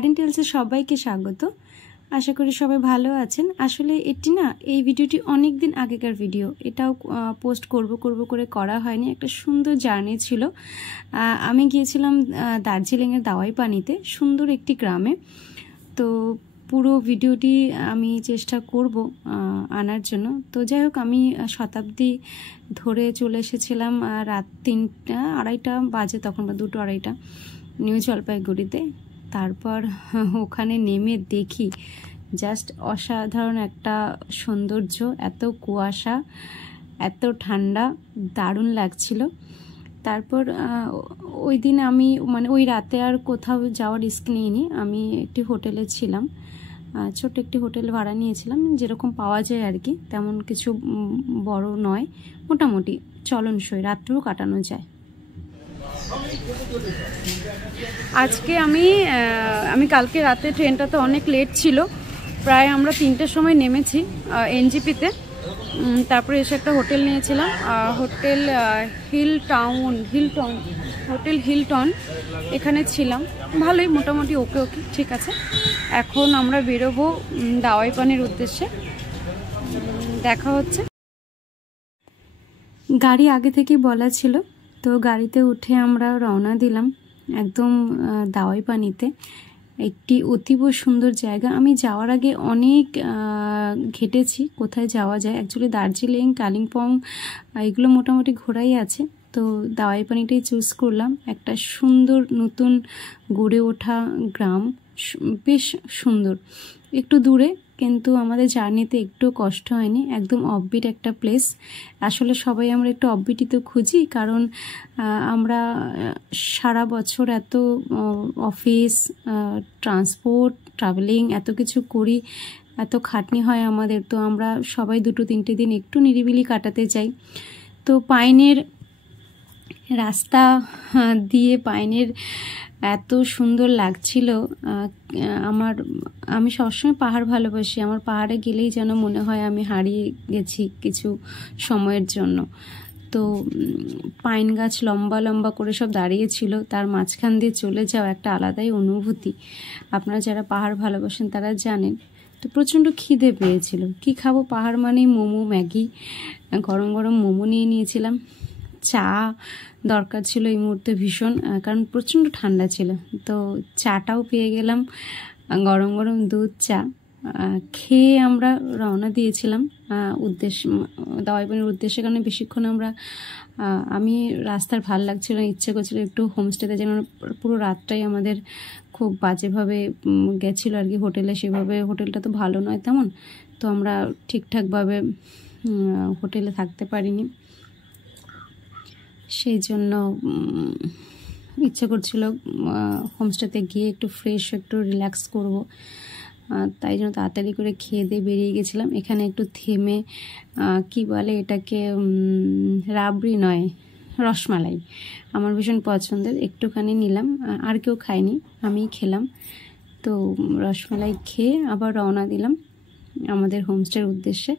Garden টেলসে সবাইকে স্বাগত। আশা করি সবাই ভালো আছেন। আসলে এটি না, এই ভিডিওটি অনেক দিন আগেকার ভিডিও, এটাও পোস্ট করব করে করা হয়নি। একটা সুন্দর জার্নি ছিল। আমি গিয়েছিলাম দার্জিলিংয়ের দাওয়াই পানিতে, সুন্দর একটি গ্রামে। তো পুরো ভিডিওটি আমি চেষ্টা করব আনার জন্য। তো যাই হোক, আমি শতাব্দী ধরে চলে এসেছিলাম রাত 3টা 2:30 বাজে, তখন বা 2টো 2:30 নিউ জলপাইগুড়িতে। তারপর ওখানে নেমে দেখি জাস্ট অসাধারণ একটা সৌন্দর্য, এত কুয়াশা, এত ঠান্ডা, দারুণ লাগছিল। তারপর ওই দিন আমি ওই রাতে আর কোথাও যাওয়ার রিস্ক নিইনি। আমি একটি হোটেলে ছিলাম, ছোট্ট একটি হোটেল ভাড়া নিয়েছিলাম, যেরকম পাওয়া যায় আর কি, তেমন কিছু বড় নয়, মোটামুটি চলনসই, রাত্রেও কাটানো যায়। আজকে আমি কালকে রাতে ট্রেনটা তো অনেক লেট ছিল, প্রায় আমরা 3টের সময় নেমেছি এনজিপিতে। তারপরে এসে একটা হোটেল নিয়েছিলাম, হোটেল হিলটন, এখানে ছিলাম। ভালোই, মোটামুটি ওকে ঠিক আছে। এখন আমরা বেরোবো দাওয়াই পানির উদ্দেশ্যে। দেখা হচ্ছে। গাড়ি আগে থেকেই বলা ছিল, তো গাড়িতে উঠে আমরা রওনা দিলাম একদম দাওয়াই পানিতে। একটি অতীব সুন্দর জায়গা। আমি যাওয়ার আগে অনেক ঘেটেছি কোথায় যাওয়া যায়। অ্যাকচুয়ালি দার্জিলিং, কালিম্পং এগুলো মোটামুটি ঘোরাই আছে, তো দাওয়াই পানিটাই চুজ করলাম। একটা সুন্দর নতুন গড়ে ওঠা গ্রাম, বেশ সুন্দর, একটু দূরে, কিন্তু আমাদের জার্নিতে একটু কষ্ট হয়নি। একদম অফবিট একটা প্লেস। আসলে সবাই আমরা একটু অফবিটই তো খুঁজি, কারণ আমরা সারা বছর এত অফিস, ট্রান্সপোর্ট, ট্রাভেলিং এত কিছু করি, এত খাটনি হয় আমাদের, তো আমরা সবাই 2-3টে দিন একটু নিরিবিলি কাটাতে চাই। তো পাইনের রাস্তা দিয়ে পাইনের এত সুন্দর লাগছিল। আমি সবসময় পাহাড় ভালোবাসি। আমার পাহাড়ে গেলেই যেন মনে হয় আমি হারিয়ে গেছি কিছু সময়ের জন্য। তো পাইন গাছ লম্বা লম্বা করে সব দাঁড়িয়েছিল, তার মাঝখান দিয়ে চলে যাওয়া একটা আলাদাই অনুভূতি। আপনারা যারা পাহাড় ভালোবাসেন তারা জানেন। তো প্রচণ্ড খিদে পেয়েছিল, কি খাবো, পাহাড় মানেই মোমো, ম্যাগি। গরম গরম মোমো নিয়ে নিয়েছিলাম। চা দরকার ছিল এই মুহূর্তে ভীষণ, কারণ প্রচণ্ড ঠান্ডা ছিল। তো চাটাও পেয়ে গেলাম, গরম গরম দুধ চা খেয়ে আমরা রওনা দিয়েছিলাম দাওয়াই পানির উদ্দেশ্যে। কারণ বেশিক্ষণ আমি রাস্তার ভাল লাগছিল না, ইচ্ছে করছিল একটু হোমস্টেতে, যেন পুরো রাতটাই আমাদের খুব বাজেভাবে গেছিলো আর কি। সেভাবে হোটেলটা তো ভালো নয় তেমন, তো আমরা ঠিকঠাকভাবে হোটেলে থাকতে পারিনি। সেই জন্য ইচ্ছে করছিল হোমস্টেতে গিয়ে একটু ফ্রেশ, একটু রিল্যাক্স করব। তাই জন্য তাড়াতাড়ি করে খেয়ে দিয়ে বেরিয়ে গেছিলাম। এখানে একটু থেমে কি বলে এটাকে, রাবড়ি নয়, রসমালাই আমার ভীষণ পছন্দের, একটুখানি নিলাম। আর কেউ খায়নি, আমিই খেলাম। তো রসমালাই খেয়ে আবার রওনা দিলাম আমাদের হোমস্টের উদ্দেশ্যে।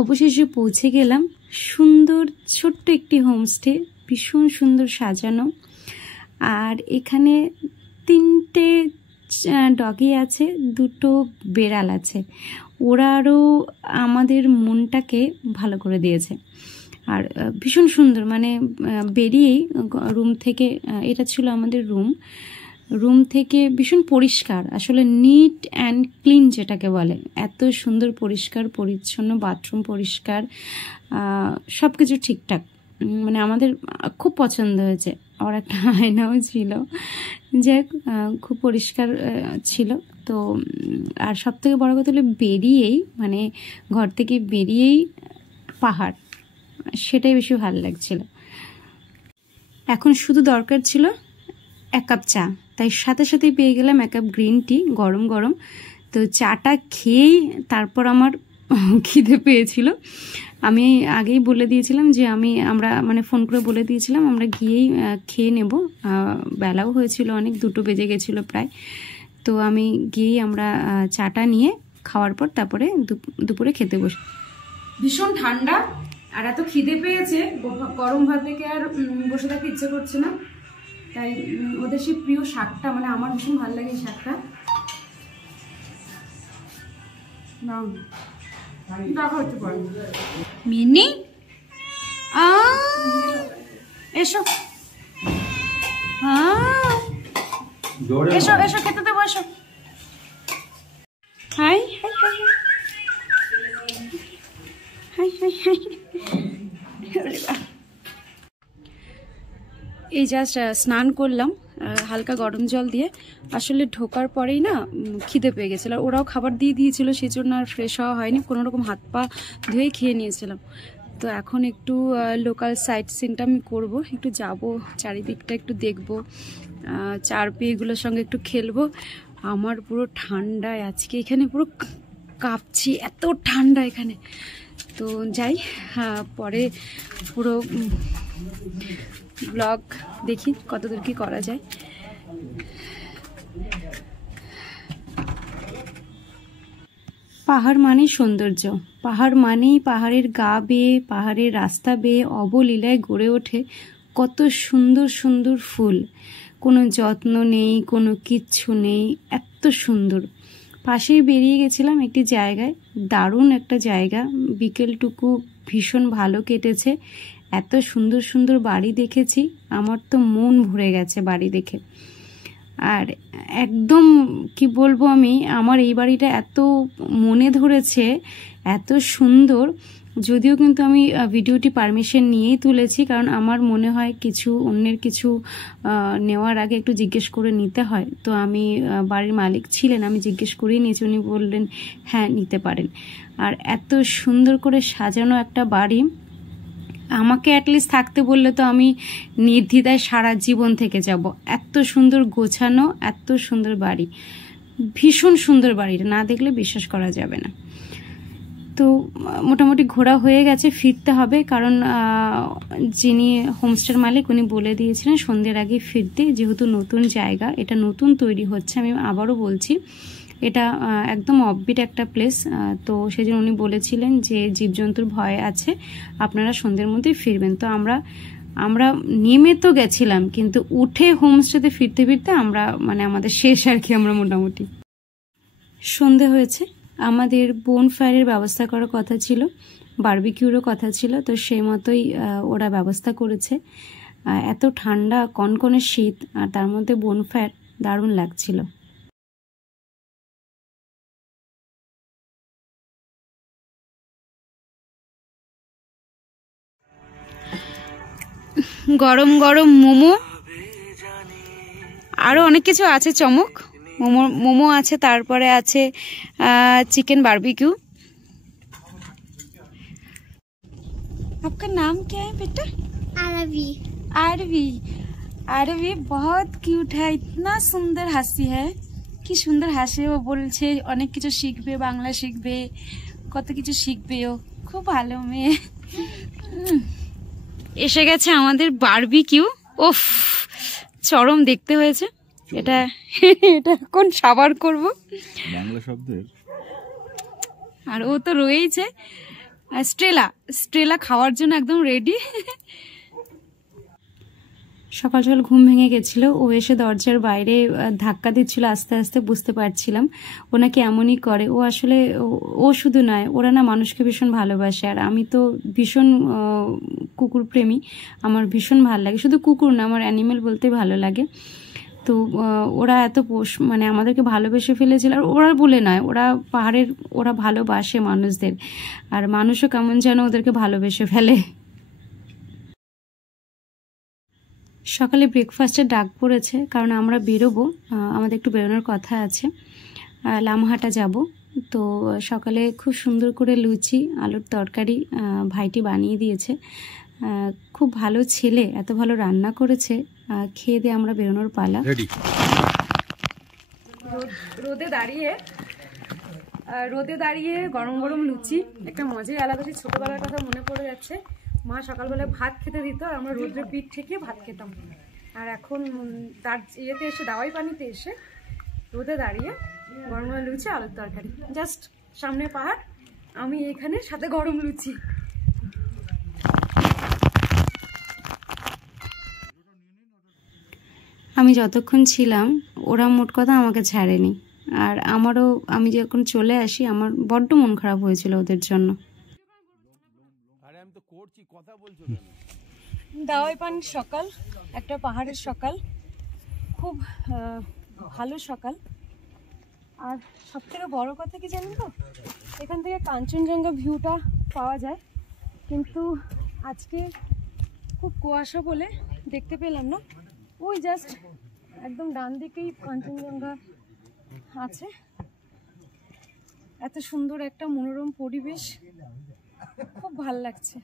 অবশেষে পৌঁছে গেলাম। সুন্দর ছোট্ট একটি হোমস্টে, ভীষণ সুন্দর সাজানো। আর এখানে 3টে ডগি আছে, 2টো বেড়াল আছে। ওরা আরও আমাদের মনটাকে ভালো করে দিয়েছে। আর ভীষণ সুন্দর, বেরিয়েই রুম থেকে, এটা ছিল আমাদের রুম থেকে ভীষণ পরিষ্কার, আসলে নিট অ্যান্ড ক্লিন যেটাকে বলে, এত সুন্দর পরিষ্কার পরিচ্ছন্ন, বাথরুম পরিষ্কার, সব কিছু ঠিকঠাক। আমাদের খুব পছন্দ হয়েছে। আর একটা আয়নাও ছিল, যাক খুব পরিষ্কার ছিল। তো আর সব থেকে বড় কথা হলো বেরিয়েই মানে ঘর থেকে বেরিয়েই পাহাড়, সেটাই বেশি ভালো লাগছিল। এখন শুধু দরকার ছিল 1 কাপ চা, তাই সাথে সাথেই পেয়ে গেলাম 1 কাপ গ্রিন টি গরম গরম। তো চাটা খেয়েই তারপর আমার খিদে পেয়েছিল। আমি আগেই বলে দিয়েছিলাম যে আমরা মানে ফোন করে বলে দিয়েছিলাম আমরা গিয়েই খেয়ে নেব, বেলাও হয়েছিল অনেক, 2টো বেজে গেছিলো প্রায়। তো আমি গিয়েই আমরা চাটা নিয়ে খাওয়ার পর তারপরে দুপুরে খেতে বসি। ভীষণ ঠান্ডা আর এত খিদে পেয়েছে, গরম ভাত থেকে আর বসে থাকতে ইচ্ছে করছে না। তাই ওদের সেই প্রিয় শাকটা, মানে আমার ভীষণ ভালো লাগে এই শাকটা, মিনি এসো, এসো এসো খেতে দেবো, এসো। High high high high high high. এই জাস্ট স্নান করলাম হালকা গরম জল দিয়ে। আসলে ঢোকার পরেই না খিদে পেয়ে গেছিলো, আর ওরাও খাবার দিয়ে দিয়েছিল, সেই জন্য আর ফ্রেশ হওয়া হয়নি, কোনোরকম হাত পা ধুয়েই খেয়ে নিয়েছিলাম। তো এখন একটু লোকাল সাইট সিনটা আমি করবো, একটু যাব চারিদিকটা একটু দেখবো, চার পেয়েগুলোর সঙ্গে একটু খেলবো। আমার পুরো ঠান্ডায় আজকে এখানে পুরো কাঁপছি, এত ঠান্ডা এখানে। তো যাই, পরে পুরো ব্লগ দেখি কতদূর কি করা যায়। পাহাড় মানেই সৌন্দর্য, পাহাড় মানেই পাহাড়ের গা বেয়ে, পাহাড়ের রাস্তা বেয়ে অবলীলায় গড়ে ওঠে কত সুন্দর সুন্দর ফুল। কোনো যত্ন নেই, কোনো কিচ্ছু নেই, এত সুন্দর। পাশেই বেরিয়ে গেছিলাম একটি জায়গায়, দারুণ একটা জায়গা, বিকেলটুকু ভীষণ ভালো কেটেছে। এত সুন্দর সুন্দর বাড়ি দেখেছি, আমার তো মন ভরে গেছে বাড়ি দেখে। আর একদম কি বলবো আমি, আমার এই বাড়িটা এত মনে ধরেছে, এত সুন্দর। যদিও কিন্তু আমি ভিডিওটি পারমিশন নিয়েই তুলেছি, কারণ আমার মনে হয় কিছু অন্যের কিছু নেওয়ার আগে একটু জিজ্ঞেস করে নিতে হয়। তো আমি বাড়ির মালিক ছিলেন, আমি জিজ্ঞেস করেই নিয়েছি, উনি বললেন হ্যাঁ নিতে পারেন। আর এত সুন্দর করে সাজানো একটা বাড়ি, আমাকে অ্যাটলিস্ট থাকতে বললে তো আমি নির্দ্বিধায় সারা জীবন থেকে যাব। এত সুন্দর গোছানো, এত সুন্দর বাড়ি, ভীষণ সুন্দর বাড়িটা না দেখলে বিশ্বাস করা যাবে না। তো মোটামুটি ঘোরা হয়ে গেছে, ফিরতে হবে, কারণ যিনি হোমস্টের মালিক উনি বলে দিয়েছিলেন সন্ধ্যের আগে ফিরতে, যেহেতু নতুন জায়গা, এটা নতুন তৈরি হচ্ছে। আমি আবারও বলছি, এটা একদম অফবিট একটা প্লেস। তো সেজন্য উনি বলেছিলেন যে জীবজন্তুর ভয় আছে, আপনারা সন্ধ্যের মধ্যেই ফিরবেন। তো আমরা নেমে তো গেছিলাম, কিন্তু উঠে হোমস্টেতে ফিরতে ফিরতে আমরা মানে আমাদের শেষ আর কি। আমরা মোটামুটি সন্ধে হয়েছে, আমাদের বোন ফায়ারের ব্যবস্থা করার কথা ছিল, বারবিকিউরও কথা ছিল, তো সেই মতোই ওরা ব্যবস্থা করেছে। এত ঠান্ডা, কনকনে শীত, আর তার মধ্যে বোন ফায়ার, দারুণ লাগছিল। গরম গরম মোমো, আরো অনেক কিছু আছে চমক। মোমো আছে, তারপরে আছে চিকেন বারবিকিউ। आपका नाम क्या है बेटा? आरवी। आरवी, आरवी बहुत क्यूट है, इतना सुंदर হাসি है, কি সুন্দর হাসে। ও বলছে অনেক কিছু শিখবে, বাংলা শিখবে, কত কিছু শিখবে, ও খুব ভালো মেয়ে। এসে গেছে আমাদের বারবিকিউ। ওফ, চরম দেখতে হয়েছে এটা। এটা কোন সাবার করব বাংলা শব্দের। আর ও তো রয়েছে স্ট্রেলা খাওয়ার জন্য একদম রেডি। সকাল সকাল ঘুম ভেঙে গেছিল, ও এসে দরজার বাইরে ধাক্কা দিচ্ছিল আস্তে আস্তে, বুঝতে পারছিলাম ওনাকে এমনই করে। ও আসলে ও শুধু নয়, ওরা না মানুষকে ভীষণ ভালোবাসে। আর আমি তো ভীষণ কুকুর প্রেমী, আমার ভীষণ ভালো লাগে। শুধু কুকুর না, আমার অ্যানিমেল বলতে ভালো লাগে। তো ওরা এত মানে আমাদেরকে ভালোবেসে ফেলেছিল। আর ওরা বলে নয়, ওরা পাহাড়ের, ওরা ভালোবাসে মানুষদের, আর মানুষও কেমন যেন ওদেরকে ভালোবেসে ফেলে। সকালে ব্রেকফাস্টের ডাক পড়েছে, কারণ আমরা বেরোবো, আমাদের একটু বেরোনোর কথা আছে, লামাহাটা যাব। তো সকালে খুব সুন্দর করে লুচি আলুর তরকারি ভাইটি বানিয়ে দিয়েছে। খুব ভালো ছেলে, এত ভালো রান্না করেছে। খেয়ে দিয়ে আমরা বেরোনোর পালা। রোদে দাঁড়িয়ে গরম গরম লুচি, একটা মজাই আলাদা। সেই ছোটবেলার কথা মনে পড়ে যাচ্ছে। মা সকালবেলায় ভাত খেতে দিত আর আমরা রোদ্রে পিঠ থেকে ভাত খেতাম। আর এখন তার ইয়েতে এসে দাওয়াই পানিতে এসে রোদে দাঁড়িয়ে গরম গরম লুচি আলুর তরকারি, জাস্ট সামনে পাহাড়, আমি এখানে সাথে গরম লুচি। আমি যতক্ষণ ছিলাম ওরা মোট কথা আমাকে ছাড়েনি, আর আমারও আমি যখন চলে আসি আমার বড্ড মন খারাপ হয়েছিল ওদের জন্য। দাওয়াই পানির সকাল, একটা পাহাড়ের সকাল, খুব ভালো সকাল। আর সব থেকে বড় কথা কি জানেন তো, এখান থেকে কাঞ্চনজঙ্ঘা ভিউটা পাওয়া যায়, কিন্তু আজকে খুব কুয়াশা বলে দেখতে পেলাম না। ওই জাস্ট একদম ডান দিকেই কাঞ্চনজঙ্ঘা আছে। এত সুন্দর একটা মনোরম পরিবেশ, খুব ভালো লাগছে,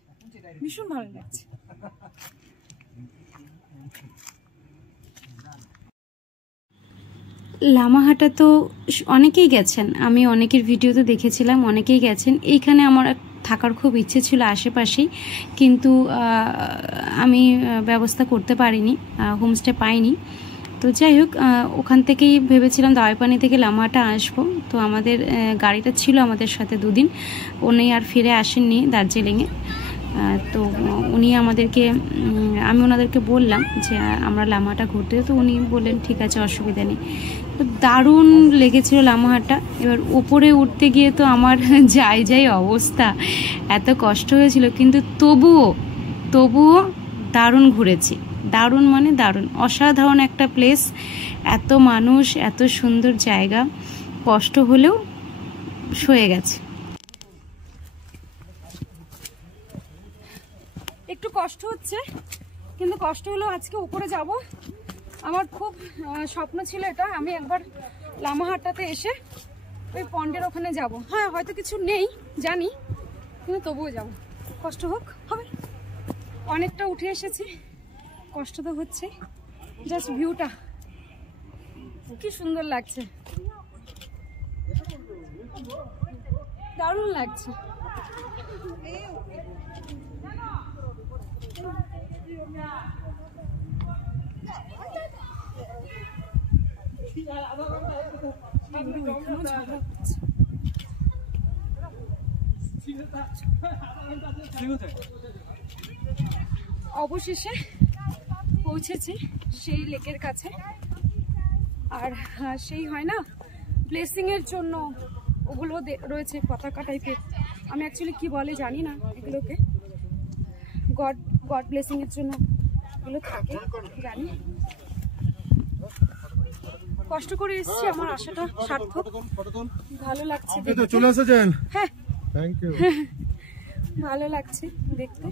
ভীষণ ভালো লাগছে। লামাহাটা তো অনেকেই গেছেন, আমি অনেকের ভিডিওতে দেখেছিলাম, অনেকেই গেছেন। এইখানে আমার থাকার খুব ইচ্ছে ছিল আশেপাশেই, কিন্তু আমি ব্যবস্থা করতে পারিনি, হোমস্টে পাইনি। তো যাই হোক, ওখান থেকেই ভেবেছিলাম দাওয়াইপানি থেকে লামাহাটা আসবো। তো আমাদের গাড়িটা ছিল আমাদের সাথে দুদিন, উনি আর ফিরে আসেননি দার্জিলিংয়ে। তো উনি আমাদেরকে, আমি ওনাদেরকে বললাম যে আমরা লামাহাটা ঘুরতে, তো উনি বললেন ঠিক আছে, অসুবিধা নেই। তো দারুণ লেগেছিল লামাহাটা। এবার উপরে উঠতে গিয়ে তো আমার যাই অবস্থা, এত কষ্ট হয়েছিল, কিন্তু তবুও দারুণ ঘুরেছি। দারুণ মানে দারুণ, অসাধারণ একটা প্লেস, এত মানুষ, এত সুন্দর জায়গা, কষ্ট হলেও সয়ে গেছে। একটু কষ্ট হচ্ছে, কিন্তু কষ্ট হলেও আজকে উপরে যাব। আমার খুব স্বপ্ন ছিল এটা, আমি একবার লামাহাটাতে এসে ওই পন্ডের ওখানে যাব। হ্যাঁ, হয়তো কিছু নেই জানি, কিন্তু তবুও যাব, কষ্ট হোক হবে। অনেকটা উঠে এসেছি, কষ্ট তো হচ্ছে। জাস্ট ভিউটা কি সুন্দর লাগছে, দারুণ লাগছে। অবশেষে পৌঁছেছি সেই লেকের কাছে। আর সেই হয় না ব্লেসিং এর জন্য ওগুলো রয়েছে পতাকা টাইপের, আমি অ্যাকচুয়ালি কি বলে জানি না এগুলোকে, গড ব্লেসিং এর জন্য এগুলো থাকে জানি। কষ্ট করে এসেছি, আমার আশাটা সার্থক, ভালো লাগছে দেখতে। চলে এসেছেন? হ্যাঁ, থ্যাংক ইউ। ভালো লাগছে দেখতে।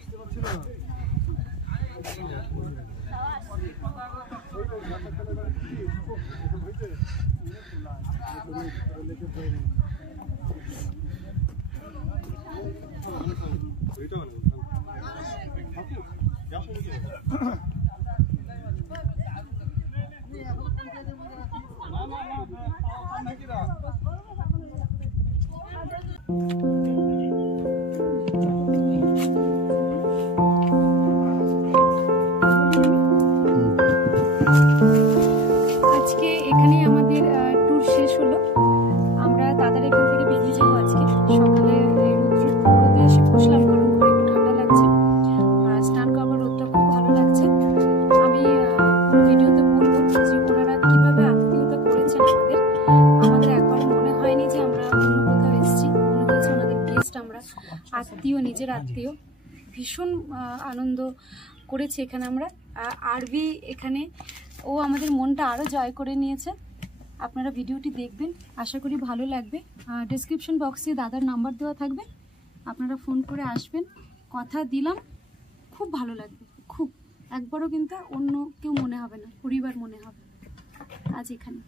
আজকে এখানেই আমাদের ট্যুর শেষ হলো। আমরা তাড়াতাড়ি এখান থেকে বেরিয়ে যাবো। আজকে সকালে রোদে এসে বসলাম, কারণ ঘরে একটু ঠান্ডা লাগছে, স্নান করবার রোদটা খুব ভালো লাগছে। আমি ভিডিওতে বলবো যে ওনারা কিভাবে আত্মীয়তা করেছেন আমাদের একবারও মনে হয়নি যে আমরা অন্য কোথাও এসেছি, মনে হয়েছে ওনাদের গেস্ট, আমরা আত্মীয়, নিজের আত্মীয়। ভীষণ আনন্দ করেছি এখানে আমরা। আরবি এখানে, ও আমাদের মনটা আরও জয় করে নিয়েছে। আপনারা ভিডিওটি দেখবেন, আশা করি ভালো লাগবে। ডেসক্রিপশন বক্সে দাদার নাম্বার দেওয়া থাকবে, আপনারা ফোন করে আসবেন। কথা দিলাম খুব ভালো লাগবে, খুব একবারও কিন্তু অন্য কেউ মনে হবে না, পরিবার মনে হবে আজ এখানে।